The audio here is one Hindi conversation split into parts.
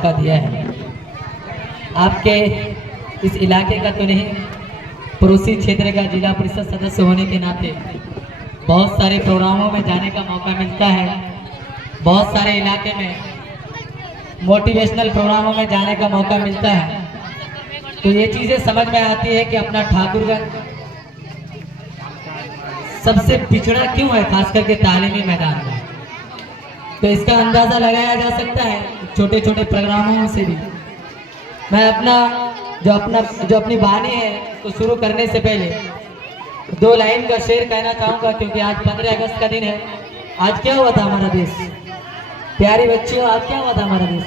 मौका दिया है। आपके इस इलाके का तो नहीं, पड़ोसी क्षेत्र का जिला परिषद सदस्य होने के नाते बहुत सारे प्रोग्रामों में जाने का मौका मिलता है, बहुत सारे इलाके में मोटिवेशनल प्रोग्रामों में जाने का मौका मिलता है। तो ये चीज़ें समझ में आती है कि अपना ठाकुरगंज सबसे पिछड़ा क्यों है, खास करके तालीमी मैदान में। तो इसका अंदाज़ा लगाया जा सकता है छोटे छोटे प्रोग्रामों से भी। मैं जो अपनी वाणी है तो शुरू करने से पहले 2 लाइन का शेर कहना चाहूँगा, क्योंकि आज 15 अगस्त का दिन है। आज क्या हुआ था हमारा देश, प्यारी बच्चियों, आज क्या हुआ था हमारा देश?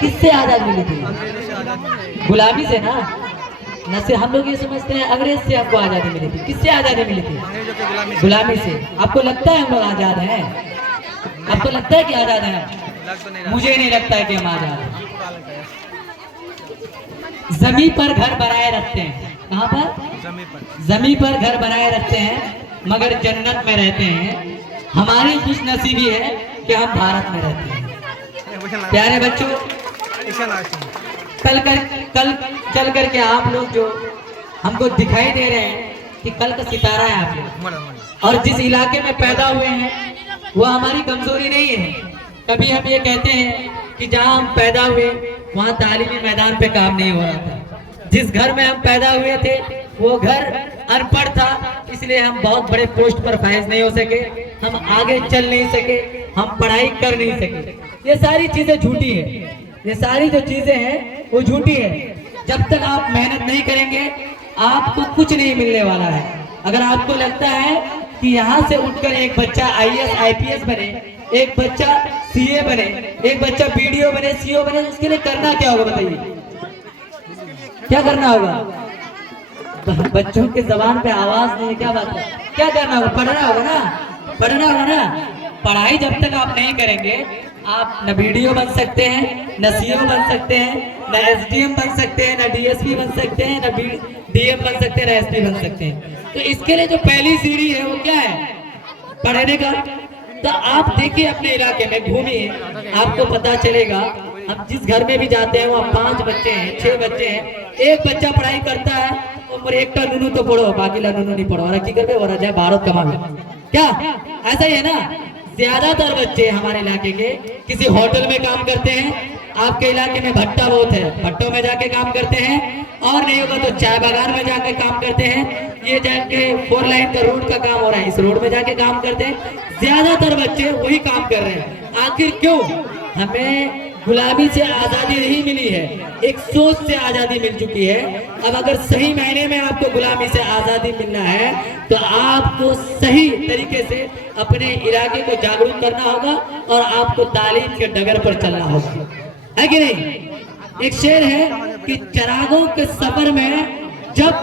किससे आज़ाद मिली थी? गुलामी से ना। न से हम लोग ये समझते हैं अंग्रेज से हमको आज़ादी मिली थी। किससे आज़ादी मिली थी? गुलामी से। आपको लगता है हम लोग आज़ाद हैं? आपको लगता है कि आज़ाद हैं? मुझे नहीं लगता है कि हम आज़ाद हैं। जमीन पर घर बनाए रखते हैं। कहाँ पर? जमीन पर घर बनाए रखते हैं, मगर जन्नत में रहते हैं। हमारी खुशनसीबी है कि हम भारत में रहते हैं। प्यारे बच्चों, कल चल करके आप लोग जो हमको दिखाई दे रहे हैं कि कल का सितारा है आप लोग, और जिस इलाके में पैदा हुए हैं वो हमारी कमजोरी नहीं है। कभी हम ये कहते हैं कि जहाँ हम पैदा हुए वहाँ तालीमी मैदान पे काम नहीं हो रहा था। जिस घर में हम पैदा हुए थे वो घर अनपढ़ था, इसलिए हम बहुत बड़े पोस्ट पर फाइज नहीं हो सके, हम आगे चल नहीं सके, हम पढ़ाई कर नहीं सके। ये सारी चीजें झूठी है, ये सारी जो चीजें हैं वो झूठी है। जब तक आप मेहनत नहीं करेंगे आपको कुछ नहीं मिलने वाला है। अगर आपको लगता है कि यहाँ से उठकर एक बच्चा IAS IPS बने, एक बच्चा CA बने, एक बच्चा BDO बने, CO बने, उसके लिए करना क्या होगा बताइए? क्या करना होगा? बच्चों के जबान पे आवाज नहीं, क्या बात है? क्या करना होगा? पढ़ना होगा ना, पढ़ना होगा ना। पढ़ाई जब तक आप नहीं करेंगे आप न BDO बन सकते हैं, न CO बन सकते हैं, न SDM बन सकते हैं, न DSP बन सकते हैं, न DM बन सकते हैं, न SP बन सकते हैं। तो इसके लिए जो पहली सीढ़ी है वो क्या है? पढ़ने का। तो आप देखिए अपने इलाके में घूमिए, आपको पता चलेगा। अब जिस घर में भी जाते हैं वहाँ 5 बच्चे हैं, 6 बच्चे हैं, एक बच्चा पढ़ाई करता है और एक का नूनू तो पढ़ो, बाकी ला नूनू नहीं पढ़ो, और की करके वो जाए भारत कमा में। क्या ऐसा ही है ना? ज्यादातर बच्चे हमारे इलाके के किसी होटल में काम करते हैं। आपके इलाके में भट्टा बहुत है, भट्टों में जाके काम करते हैं, और नहीं होगा तो चाय बागान में जाके काम करते हैं। ये जाके 4 लाइन का रोड का काम हो रहा है, इस रोड में जाके काम करते हैं। ज्यादातर बच्चे वही काम कर रहे हैं। आखिर क्यों? हमें गुलामी से आजादी नहीं मिली है, एक सोच से आजादी मिल चुकी है। अब अगर सही मायने में आपको गुलामी से आजादी मिलना है तो आपको सही तरीके से अपने इलाके को जागरूक करना होगा और आपको तालीम के डगर पर चलना होगा, है कि नहीं? एक शेर है कि चरागों के सफर में जब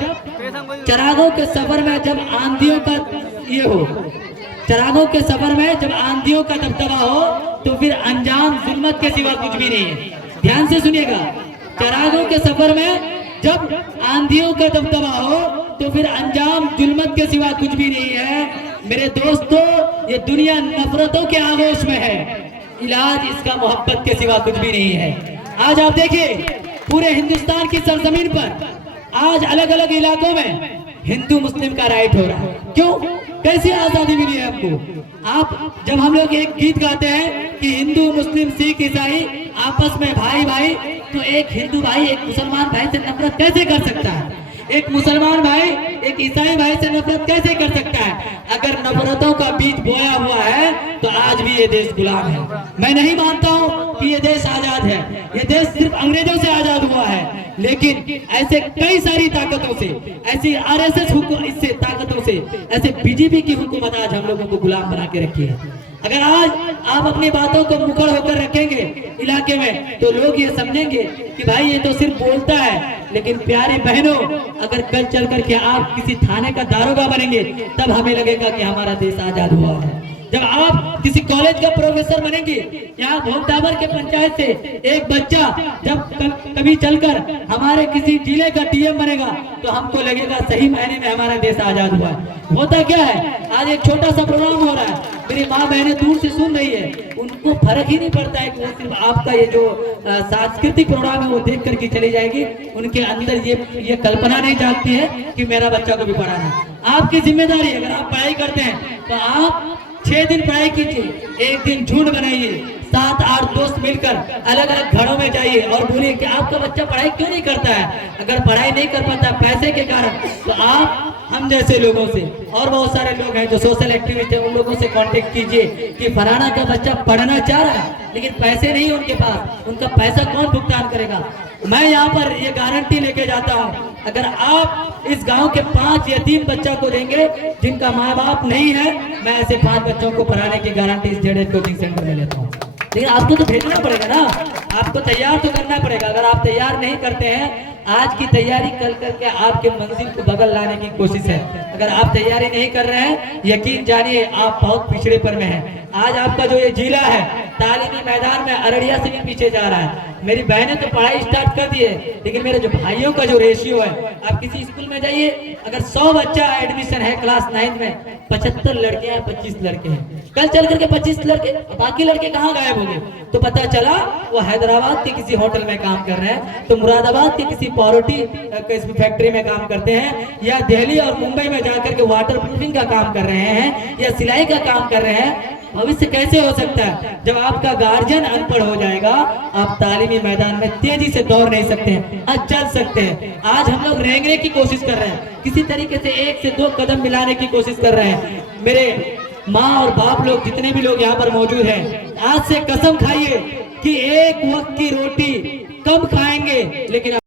आंधियों का ये हो, चरागों के सफर में जब आंधियों का दबदबा हो तो फिर अंजाम जुल्मत के सिवा कुछ भी नहीं है। ध्यान से सुनिएगा, चरागों के सफर में जब आंधियों का दबदबा हो तो फिर अंजाम जुल्मत के सिवा कुछ भी नहीं है। मेरे दोस्तों, ये दुनिया नफरतों के आगोश में है, इलाज इसका मोहब्बत के सिवा कुछ भी नहीं है। आज आप देखिए पूरे हिंदुस्तान की सरजमीन पर आज अलग अलग इलाकों में हिंदू मुस्लिम का राइट हो रहा है। क्यों? कैसी आजादी मिली है आपको? आप जब हम लोग एक गीत गाते हैं कि हिंदू मुस्लिम सिख ईसाई आपस में भाई भाई, तो एक हिंदू भाई एक मुसलमान भाई से नफरत कैसे कर सकता है? एक मुसलमान भाई एक ईसाई भाई से नफरत कैसे कर सकता है? अगर नफरतों का बीज बोया हुआ है तो आज भी ये देश गुलाम है। मैं नहीं मानता हूँ कि ये देश आजाद है, ये देश सिर्फ अंग्रेजों से आजाद हुआ है, लेकिन ऐसे कई सारी ताकतों से, ऐसी RSS इससे ताकतों से, ऐसे BJP की हुकूमत आज हम लोगों को गुलाम बना के रखी है। अगर आज आप अपनी बातों को मुखर होकर रखेंगे इलाके में तो लोग ये समझेंगे कि भाई ये तो सिर्फ बोलता है। लेकिन प्यारी बहनों, अगर कल चल करके आप किसी थाने का दारोगा बनेंगे तब हमें लगेगा कि हमारा देश आजाद हुआ है। जब आप किसी कॉलेज का प्रोफेसर बनेंगे, यहाँ भोगटाबर के पंचायत से एक बच्चा जब कभी चलकर हमारे किसी जिले का डीएम बनेगा तो हमको लगेगा सही मायने में हमारा देश आजाद हुआ है। होता क्या है, आज एक छोटा सा प्रोग्राम हो रहा है, मेरी माँ बहनें दूर से सुन रही है, उनको फर्क ही नहीं पड़ता है कि वो सिर्फ आपका ये जो सांस्कृतिक प्रोग्राम है वो देख करके चली जाएगी। उनके अंदर ये कल्पना नहीं जागती है कि मेरा बच्चा को भी पढ़ाना है। आपकी जिम्मेदारी, अगर आप पढ़ाई करते हैं तो आप 6 दिन पढ़ाई कीजिए, एक दिन झुंड बनाइए, 7-8 दोस्त मिलकर अलग अलग घरों में जाइए और बोलिए कि आपका बच्चा पढ़ाई क्यों नहीं करता है। अगर पढ़ाई नहीं कर पाता पैसे के कारण तो आप हम जैसे लोगों से और बहुत सारे लोग हैं जो सोशल एक्टिविस्ट हैं, उन लोगों से कांटेक्ट कीजिए कि फलाना का बच्चा पढ़ना चाह रहा है लेकिन पैसे नहीं उनके पास, उनका पैसा कौन भुगतान करेगा। मैं यहाँ पर ये गारंटी लेके जाता हूँ, अगर आप इस गांव के 5 यतीम बच्चा को देंगे जिनका माँ बाप नहीं है, मैं ऐसे 5 बच्चों को पढ़ाने की गारंटी इस जेड कोचिंग सेंटर में लेता हूँ। लेकिन आपको तो भेजना पड़ेगा ना, आपको तैयार तो करना पड़ेगा। अगर आप तैयार नहीं करते हैं, आज की तैयारी कल करके आपके मंजिल को बगल लाने की कोशिश है। अगर आप तैयारी नहीं कर रहे हैं, यकीन जानिए आप बहुत पिछड़ेपन में हैं। आज आपका जो ये जिला है तालीमी मैदान में अररिया से भी पीछे जा रहा है। मेरी बहनें तो पढ़ाई स्टार्ट कर दी है, लेकिन मेरे जो भाइयों का जो रेशियो है, आप किसी स्कूल में जाइए, अगर 100 बच्चा एडमिशन है क्लास 9 में, 75 लड़के हैं, 25 लड़के हैं। कल चल करके 25 लड़के, बाकी लड़के कहाँ गायब हो गए? तो पता चला वो हैदराबाद के किसी होटल में काम कर रहे हैं, तो मुरादाबाद के किसी पावरोटी फैक्ट्री में काम करते हैं, या दिल्ली और मुंबई में जाकर के वाटर प्रूफिंग का काम कर रहे हैं, या सिलाई का काम कर रहे हैं। भविष्य कैसे हो सकता है जब आपका गार्जियन अनपढ़ हो जाएगा? आप तालीमी मैदान में तेजी से दौड़ नहीं सकते हैं, आज चल सकते हैं। आज हम लोग रेंगने की कोशिश कर रहे हैं, किसी तरीके से 1 से 2 कदम मिलाने की कोशिश कर रहे हैं। मेरे माँ और बाप लोग, जितने भी लोग यहाँ पर मौजूद हैं, आज से कसम खाइए कि एक वक्त की रोटी कम खाएंगे लेकिन